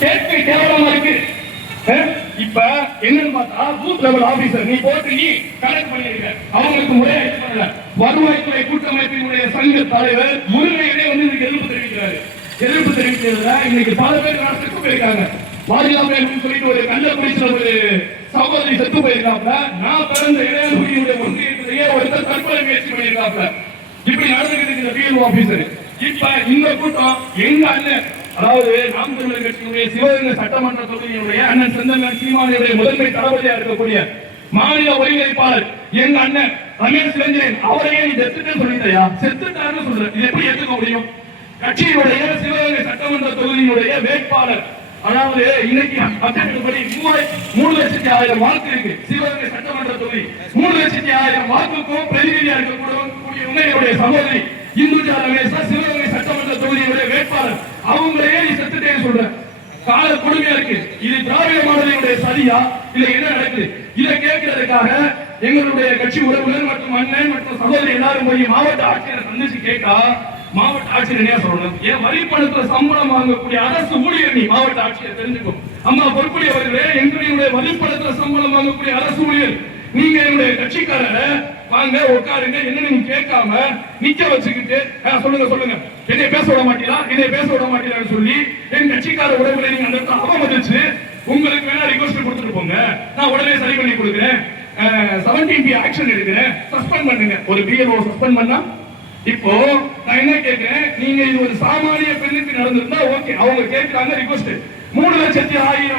சேர்க்கை கேவலமா இருக்கு. இப்ப என்னன்னு பார்த்தா பூத் லெவல் ஆபீசர் நீ போட்டு நீ கலெக்ட் பண்ணிருக்க, அவங்களுக்கு முறையா இது பண்ணல. வருவாய்த்துறை கூட்டமைப்பினுடைய சங்க தலைவர் முருகையனே வந்து இதுக்கு எதிர்ப்பு தெரிவிக்கிறாரு. எதிர்ப்பு தெரிவிக்கிறதுல இன்னைக்கு பல பேர் செத்து போயிருக்காங்க. பாதுகாப்பு சொல்லிட்டு ஒரு கள்ளக்குறிச்சியில ஒரு சகோதரி செத்து போயிருக்காப்ல. நான் பிறந்த இளைஞர்களுடைய ஒன்றியத்திலேயே ஒருத்தர் தற்கொலை முயற்சி பண்ணியிருக்காப்ல. இப்படி நடந்துகிட்டு இருக்கிற பிஎல்ஓ ஆபீசர். இப்ப இந்த கூட்டம் எங்க அண்ணன், அதாவது நாம் தமிழர் கட்சியினுடைய சிவகங்கை சட்டமன்ற தொகுதியினுடைய அண்ணன் செந்தமிழன் சீமானுடைய முதன்மை தளபதியா இருக்கக்கூடிய மாநில ஒருங்கிணைப்பாளர் எங்க அண்ணன் ரமேஷ் இளைஞன், அவரையே நீ செத்துட்டேன்னு சொல்லிட்டாயா? செத்துட்டாருன்னு சொல்ற, இது எப்படி ஏத்துக்க முடியும்? கட்சியினுடைய சிவகங்கை சட்டமன்ற தொகுதியினுடைய வேட்பாளர், அதாவது இன்னைக்கு பட்ஜெட்டுப்படி 3,00,000 வாக்கு இருக்கு. சிவகங்கை சட்டமன்ற தொகுதி 3,00,000 வாக்குக்கும் பிரதிநிதியா இருக்கக்கூடிய உங்களுடைய சகோதரி இந்துஜா ரமேஷ் சிவகங்கை சட்டமன்ற தொகுதியுடைய வேட்பாளர். அவங்களே நீ செத்துட்டேன்னு சொல்ற, கால கொடுமையா இருக்கு. இது திராவிட மாடலினுடைய சதியா இல்ல என்ன நடக்குது? இதை கேட்கறதுக்காக எங்களுடைய கட்சி உறவுகள் மற்றும் அண்ணன் மற்றும் சகோதரி எல்லாரும் போய் மாவட்ட ஆட்சியரை சந்திச்சு கேட்டா, மாவட்ட ஆட்சியர் என்ன சொல்லணும்? ஏன் வரி பணத்துல சம்பளம் வாங்கக்கூடிய அரசு ஊழியர் நீ மாவட்ட ஆட்சியர் தெரிஞ்சுக்கும். அம்மா பொறுப்புடைய அவர்களே, எங்களுடைய வரி பணத்துல சம்பளம் வாங்கக்கூடிய அரசு ஊழியர் நீங்க என்னுடைய கட்சிக்காரரை வாங்க உட்காருங்க என்ன நீங்க கேட்காம நிக்க வச்சுக்கிட்டு சொல்லுங்க சொல்லுங்க என்னை பேச விட மாட்டீங்களா, என்னை பேச விட மாட்டீங்களான்னு சொல்லி என் கட்சிக்கார உறவுகளை நீங்க அந்த அவமதிச்சு உங்களுக்கு வேணா ரிக்வெஸ்ட் கொடுத்துட்டு போங்க, நான் உடனே சரி பண்ணி கொடுக்குறேன், 17B ஆக்ஷன் எடுக்கிறேன், சஸ்பெண்ட் பண்ணுங்க. ஒரு பிஎல்ஓ சஸ்பெண்ட் பண்ணா இப்போ நான் என்ன கேட்கிறேன், நீங்க இது ஒரு சாமானிய பெண்ணுக்கு நடந்திருந்தா ஓகே, அவங்க கேட்கிறாங்க ரிக்வெஸ்ட் 3,00,000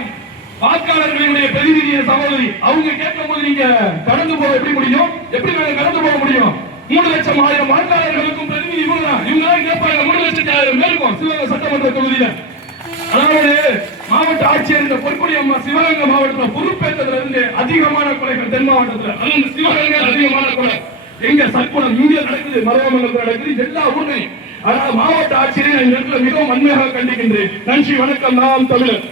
வாக்காளர்களுடைய பிரதிநிதிய சகோதரி அவங்க கேட்கும் போது நீங்க கடந்து போக எப்படி முடியும்? எப்படி கடந்து போக முடியும்? 3,00,000 வாக்காளர்களுக்கும் பிரதிநிதி இவங்க தான் கேட்பாங்க. 3,00,000 பேருக்கும் சிவகங்கை சட்டமன்ற தொகுதியில, அதாவது மாவட்ட ஆட்சியர் இந்த பொற்கொடி அம்மா சிவகங்கை மாவட்டத்தில் பொறுப்பேற்றதுல இருந்து அதிகமான கொலைகள் தென் மாவட்டத்தில், அது சிவகங்கை அதிகமான கொலை எங்க சர்க்குணம் இங்க நடக்குது, மருவமங்கலத்தில் நடக்குது, எல்லா ஊர்லையும். அதனால மாவட்ட ஆட்சியரை நான் இந்த இடத்துல மிகவும் வன்மையாக கண்டிக்கின்றேன். நன்றி, வணக்கம். நாம் தமிழர்.